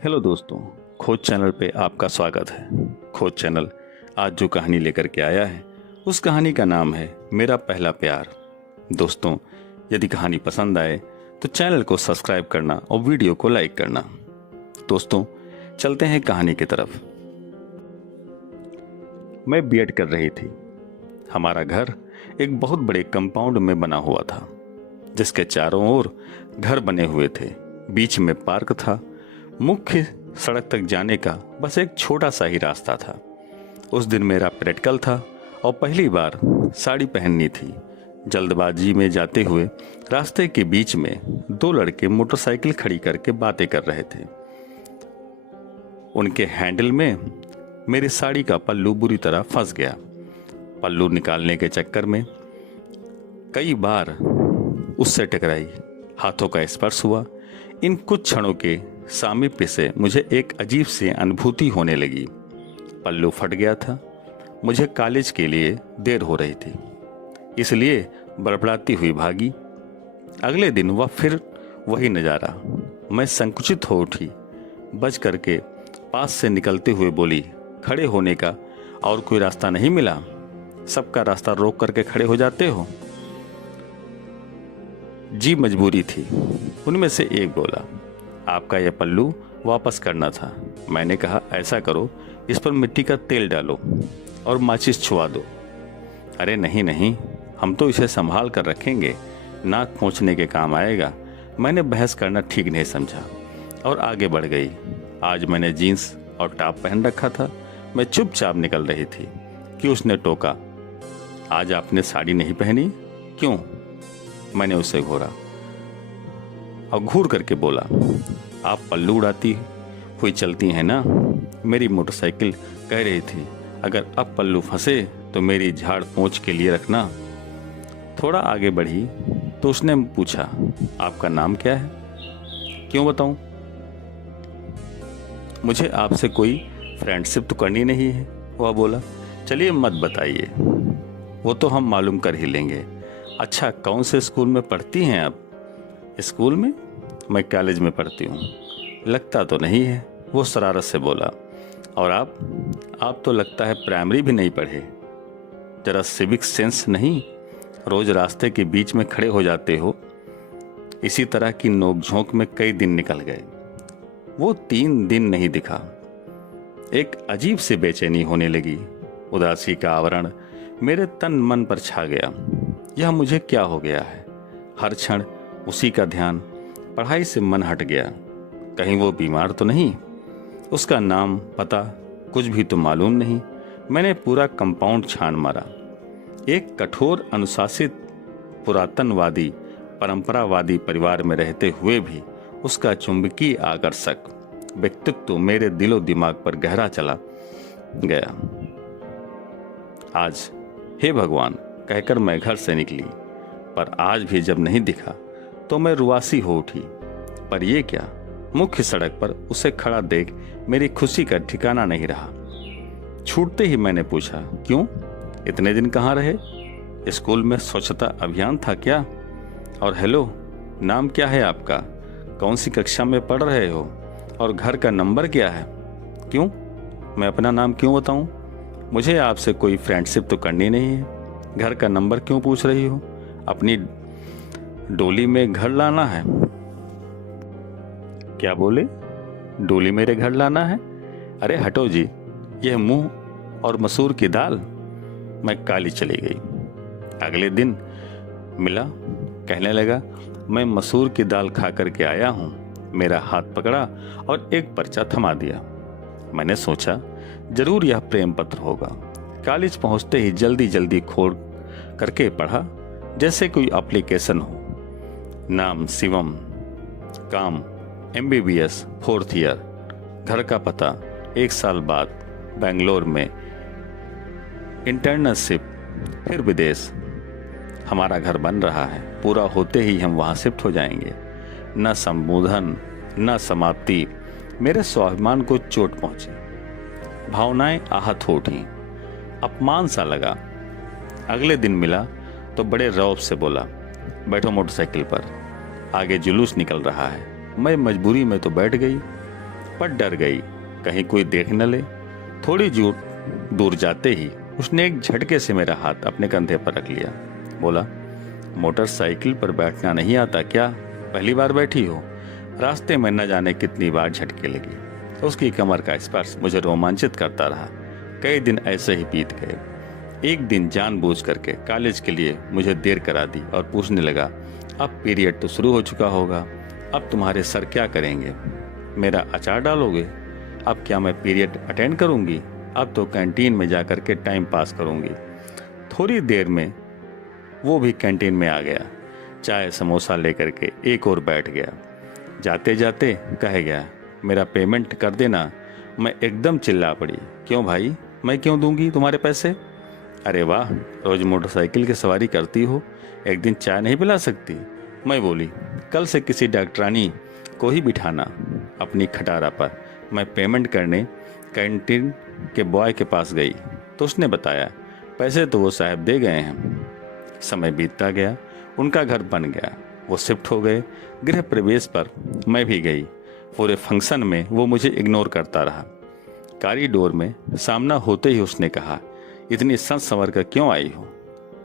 Hello दोस्तों, खोज channel पे आपका स्वागत है। खोज चैनल आज जो कहानी लेकर के आया है उस कहानी का नाम है मेरा पहला प्यार। दोस्तों, यदि कहानी पसंद आए तो चैनल को सब्सक्राइब करना और वीडियो को लाइक करना। दोस्तों, चलते हैं कहानी की तरफ। मैं बीएड कर रही थी। हमारा घर एक बहुत बड़े कंपाउंड में बना हुआ था जिसके चारों ओर घर बने हुए थे। बीच में पार्क था। मुख्य सड़क तक जाने का बस एक छोटा सा ही रास्ता था। उस दिन मेरा प्रैक्टिकल था और पहली बार साड़ी पहननी थी। जल्दबाजी में जाते हुए रास्ते के बीच में दो लड़के मोटरसाइकिल खड़ी करके बातें कर रहे थे। उनके हैंडल में मेरी साड़ी का पल्लू बुरी तरह फंस गया। पल्लू निकालने के चक्कर में कई बार उससे टकराई, हाथों का स्पर्श हुआ। इन कुछ क्षणों के सामीप्य से मुझे एक अजीब सी अनुभूति होने लगी। पल्लू फट गया था। मुझे कॉलेज के लिए देर हो रही थी, इसलिए बड़बड़ाती हुई भागी। अगले दिन वह फिर वही नज़ारा। मैं संकुचित हो उठी, बच करके पास से निकलते हुए बोली, खड़े होने का और कोई रास्ता नहीं मिला? सबका रास्ता रोक करके खड़े हो जाते हो? जी मजबूरी थी, उनमें से एक बोला। आपका यह पल्लू वापस करना था। मैंने कहा, ऐसा करो, इस पर मिट्टी का तेल डालो और माचिस छुआ दो। अरे नहीं नहीं, हम तो इसे संभाल कर रखेंगे, नाक पोंछने के काम आएगा। मैंने बहस करना ठीक नहीं समझा और आगे बढ़ गई। आज मैंने जीन्स और टॉप पहन रखा था। मैं चुपचाप निकल रही थी कि उसने टोका, आज आपने साड़ी नहीं पहनी, क्यों? मैंने उसे घूरा और घूर करके बोला, आप पल्लू उड़ाती हुई चलती हैं ना? मेरी मोटरसाइकिल कह रही थी, अगर अब पल्लू फंसे तो मेरी झाड़ पोंछ के लिए रखना। थोड़ा आगे बढ़ी तो उसने पूछा, आपका नाम क्या है? क्यों बताऊं? मुझे आपसे कोई फ्रेंडशिप तो करनी नहीं है, वह बोला। चलिए मत बताइए, वो तो हम मालूम कर ही लेंगे। अच्छा, कौन से स्कूल में पढ़ती हैं आप? स्कूल में? मैं कॉलेज में पढ़ती हूँ। लगता तो नहीं है, वो शरारत से बोला। और आप तो लगता है प्राइमरी भी नहीं पढ़े। जरा सिविक सेंस नहीं? रोज रास्ते के बीच में खड़े हो जाते हो। इसी तरह की नोक-झोंक में कई दिन निकल गए। वो 3 दिन नहीं दिखा। एक अजीब सी बेचैनी होने लगी। उदासी का आवरण मेरे तन मन पर छा गया। यह मुझे क्या हो गया है? हर क्षण उसी का ध्यान। पढ़ाई से मन हट गया। कहीं वो बीमार तो नहीं? उसका नाम पता कुछ भी तो मालूम नहीं। मैंने पूरा कंपाउंड छान मारा। एक कठोर अनुशासित पुरातनवादी परंपरावादी परिवार में रहते हुए भी उसका चुंबकीय आकर्षक व्यक्तित्व मेरे दिलो दिमाग पर गहरा चला गया। आज हे भगवान कहकर मैं घर से निकली, पर आज भी जब नहीं दिखा तो मैं रुआसी हो उठी। पर यह क्या, मुख्य सड़क पर उसे खड़ा देख मेरी खुशी का ठिकाना नहीं रहा। छूटते ही मैंने पूछा, क्यों? इतने दिन कहाँ रहे? स्कूल में स्वच्छता अभियान था क्या? और हेलो, नाम क्या है आपका? कौन सी कक्षा में पढ़ रहे हो? और घर का नंबर क्या है? क्यों? मैं अपना नाम क्यों बताऊं? मुझे आपसे कोई फ्रेंडशिप तो करनी नहीं है। घर का नंबर क्यों पूछ रही हो? अपनी डोली में घर लाना है? क्या बोले? डोली मेरे घर लाना है? अरे हटो जी, यह मुंह और मसूर की दाल। मैं काली चली गई। अगले दिन मिला, कहने लगा, मैं मसूर की दाल खा करके आया हूँ। मेरा हाथ पकड़ा और एक पर्चा थमा दिया। मैंने सोचा जरूर यह प्रेम पत्र होगा। कॉलेज पहुंचते ही जल्दी जल्दी खोल करके पढ़ा जैसे कोई एप्लीकेशन हो। नाम शिवम, काम MBBS 4th ईयर, घर का पता 1 साल बाद बेंगलोर में इंटर्नशिप, फिर विदेश। हमारा घर बन रहा है, पूरा होते ही हम वहाँ शिफ्ट हो जाएंगे। न संबोधन न समाप्ति। मेरे स्वाभिमान को चोट पहुंची। भावनाएं आहत हो उठी। अपमान सा लगा। अगले दिन मिला तो बड़े रौब से बोला, बैठो मोटरसाइकिल पर, आगे जुलूस निकल रहा है। मैं मजबूरी में तो बैठ गई। पर डर गई कहीं कोई देख न ले। थोड़ी दूर जाते ही उसने एक झटके से मेरा हाथ अपने कंधे पर रख लिया। बोला, मोटरसाइकिल पर बैठना नहीं आता क्या? पहली बार बैठी हो? रास्ते में न जाने कितनी बार झटके लगी। तो उसकी कमर का स्पर्श मुझे रोमांचित करता रहा। कई दिन ऐसे ही बीत गए। एक दिन जानबूझ करके कॉलेज के लिए मुझे देर करा दी और पूछने लगा, अब पीरियड तो शुरू हो चुका होगा, अब तुम्हारे सर क्या करेंगे? मेरा अचार डालोगे? अब क्या मैं पीरियड अटेंड करूंगी? अब तो कैंटीन में जा कर के टाइम पास करूंगी। थोड़ी देर में वो भी कैंटीन में आ गया। चाय समोसा लेकर के एक और बैठ गया। जाते जाते कह गया, मेरा पेमेंट कर देना। मैं एकदम चिल्ला पड़ी, क्यों भाई, मैं क्यों दूंगी तुम्हारे पैसे? अरे वाह, रोज मोटरसाइकिल की सवारी करती हो, एक दिन चाय नहीं पिला सकती? मैं बोली, कल से किसी डॉक्टरानी को ही बिठाना अपनी खटारा पर। मैं पेमेंट करने कैंटीन के बॉय के पास गई तो उसने बताया, पैसे तो वो साहब दे गए हैं। समय बीतता गया, उनका घर बन गया, वो शिफ्ट हो गए। गृह प्रवेश पर मैं भी गई। पूरे फंक्शन में वो मुझे इग्नोर करता रहा। कॉरिडोर में सामना होते ही उसने कहा, इतनी सज संवर कर क्यों आई हो?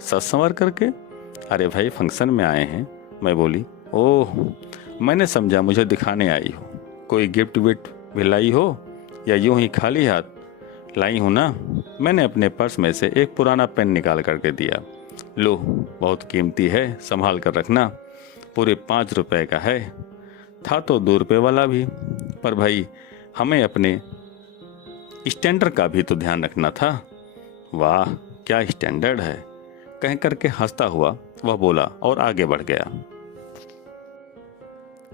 सज संवर करके? अरे भाई, फंक्शन में आए हैं। मैं बोली, ओह, मैंने समझा मुझे दिखाने आई हो। कोई गिफ्ट विफ्ट भी लाई हो या यूं ही खाली हाथ लाई हूँ ना? मैंने अपने पर्स में से एक पुराना पेन निकाल करके दिया। लो, बहुत कीमती है, संभाल कर रखना, पूरे 5 रुपए का है। था तो 2 रुपए वाला भी, पर भाई हमें अपने स्टैंडर्ड का भी तो ध्यान रखना था। वाह, क्या स्टैंडर्ड है, कह करके हंसता हुआ वह बोला और आगे बढ़ गया।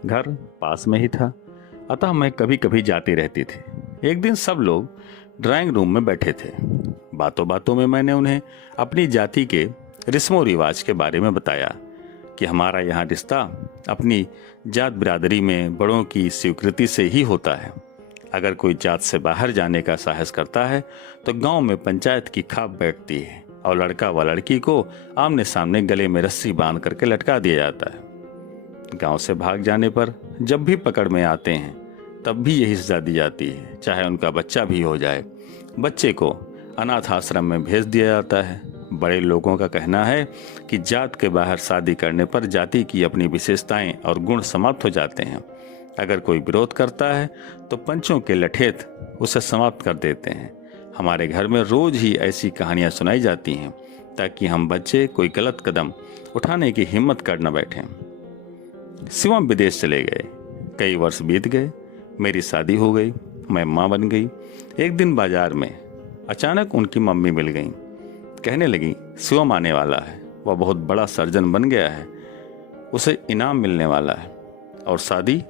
घर पास में ही था, अतः मैं कभी कभी जाती रहती थी। एक दिन सब लोग ड्राइंग रूम में बैठे थे। बातों बातों में मैंने उन्हें अपनी जाति के रस्मों रिवाज के बारे में बताया कि हमारा यहाँ रिश्ता अपनी जात बिरादरी में बड़ों की स्वीकृति से ही होता है। अगर कोई जात से बाहर जाने का साहस करता है तो गांव में पंचायत की खाप बैठती है और लड़का व लड़की को आमने सामने गले में रस्सी बांध करके लटका दिया जाता है। गांव से भाग जाने पर जब भी पकड़ में आते हैं तब भी यही सजा दी जाती है, चाहे उनका बच्चा भी हो जाए। बच्चे को अनाथ आश्रम में भेज दिया जाता है। बड़े लोगों का कहना है कि जात के बाहर शादी करने पर जाति की अपनी विशेषताएं और गुण समाप्त हो जाते हैं। अगर कोई विरोध करता है तो पंचों के लठेत उसे समाप्त कर देते हैं। हमारे घर में रोज ही ऐसी कहानियां सुनाई जाती हैं ताकि हम बच्चे कोई गलत कदम उठाने की हिम्मत कर न बैठें। शिवम विदेश चले गए। कई वर्ष बीत गए, मेरी शादी हो गई, मैं माँ बन गई। एक दिन बाजार में अचानक उनकी मम्मी मिल गई। कहने लगी, शिवम आने वाला है, वह बहुत बड़ा सर्जन बन गया है, उसे इनाम मिलने वाला है। और शादी?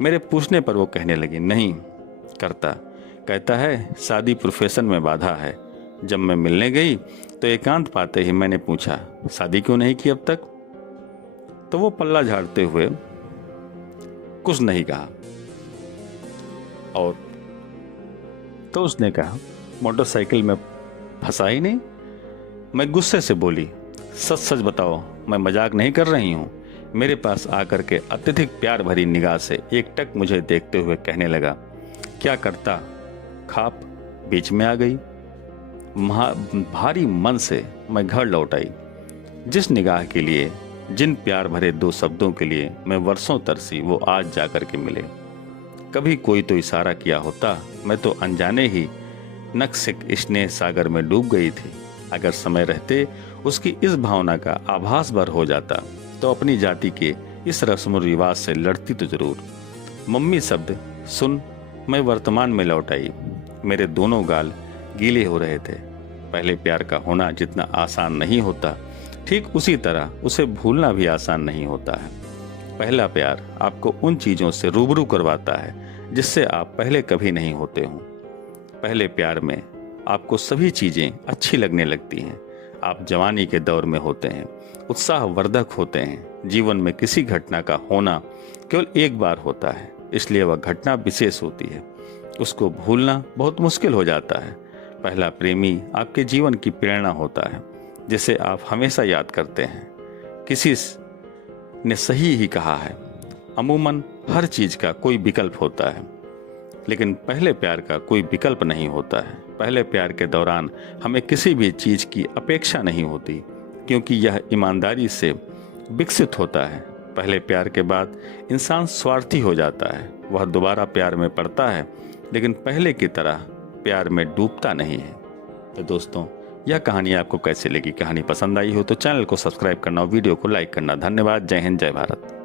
मेरे पूछने पर वो कहने लगी, नहीं करता, कहता है शादी प्रोफेशन में बाधा है। जब मैं मिलने गई तो एकांत पाते ही मैंने पूछा, शादी क्यों नहीं की अब तक? तो वो पल्ला झाड़ते हुए कुछ नहीं कहा। और तो उसने कहा, मोटरसाइकिल में फंसा ही नहीं। मैं गुस्से से बोली, सच सच बताओ, मैं मजाक नहीं कर रही हूँ। मेरे पास आकर के अत्यधिक प्यार भरी निगाह से एकटक मुझे देखते हुए कहने लगा, क्या करता? खाप बीच में आ गई। भारी मन से मैं घर लौट आई। जिस निगाह के लिए, जिन प्यार भरे 2 शब्दों के लिए मैं वर्षों तरसी, वो आज जाकर के मिले। कभी कोई तो इशारा किया होता, मैं तो अनजाने ही नक्सिक स्नेह सागर में डूब गई थी। अगर समय रहते उसकी इस भावना का आभास भर हो जाता तो अपनी जाति के इस रस्म रिवाज से लड़ती तो जरूर। मम्मी शब्द सुन मैं वर्तमान में लौट आई। मेरे दोनों गाल गीले हो रहे थे। पहले प्यार का होना जितना आसान नहीं होता, ठीक उसी तरह उसे भूलना भी आसान नहीं होता है। पहला प्यार आपको उन चीजों से रूबरू करवाता है जिससे आप पहले कभी नहीं होते हो। पहले प्यार में आपको सभी चीजें अच्छी लगने लगती हैं। आप जवानी के दौर में होते हैं, उत्साहवर्धक होते हैं। जीवन में किसी घटना का होना केवल एक बार होता है, इसलिए वह घटना विशेष होती है। उसको भूलना बहुत मुश्किल हो जाता है। पहला प्रेमी आपके जीवन की प्रेरणा होता है, जिसे आप हमेशा याद करते हैं। किसी ने सही ही कहा है, अमूमन हर चीज का कोई विकल्प होता है। लेकिन पहले प्यार का कोई विकल्प नहीं होता है। पहले प्यार के दौरान हमें किसी भी चीज़ की अपेक्षा नहीं होती, क्योंकि यह ईमानदारी से विकसित होता है। पहले प्यार के बाद इंसान स्वार्थी हो जाता है। वह दोबारा प्यार में पड़ता है, लेकिन पहले की तरह प्यार में डूबता नहीं है। तो दोस्तों, यह कहानी आपको कैसे लगी? कहानी पसंद आई हो तो चैनल को सब्सक्राइब करना और वीडियो को लाइक करना। धन्यवाद। जय हिंद, जय भारत।